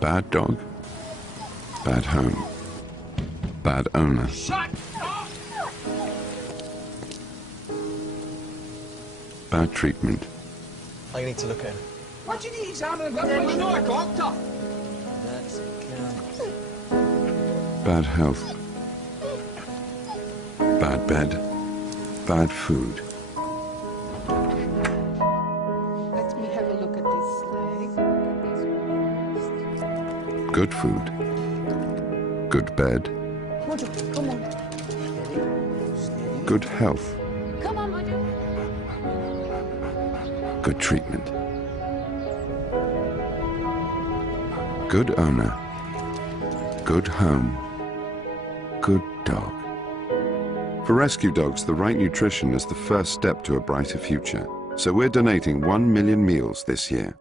Bad dog, bad home, bad owner. Shut up! Bad treatment. I need to look at him. What do you need? He's having a look. He's not a doctor. That's Bad health, bad bed, bad food. Let me have a look at this leg. Good food, good bed, Mojo, come on. good health, Come on, Mojo. good treatment. Good owner, good home, good dog. For rescue dogs, the right nutrition is the first step to a brighter future. So we're donating 1 million meals this year.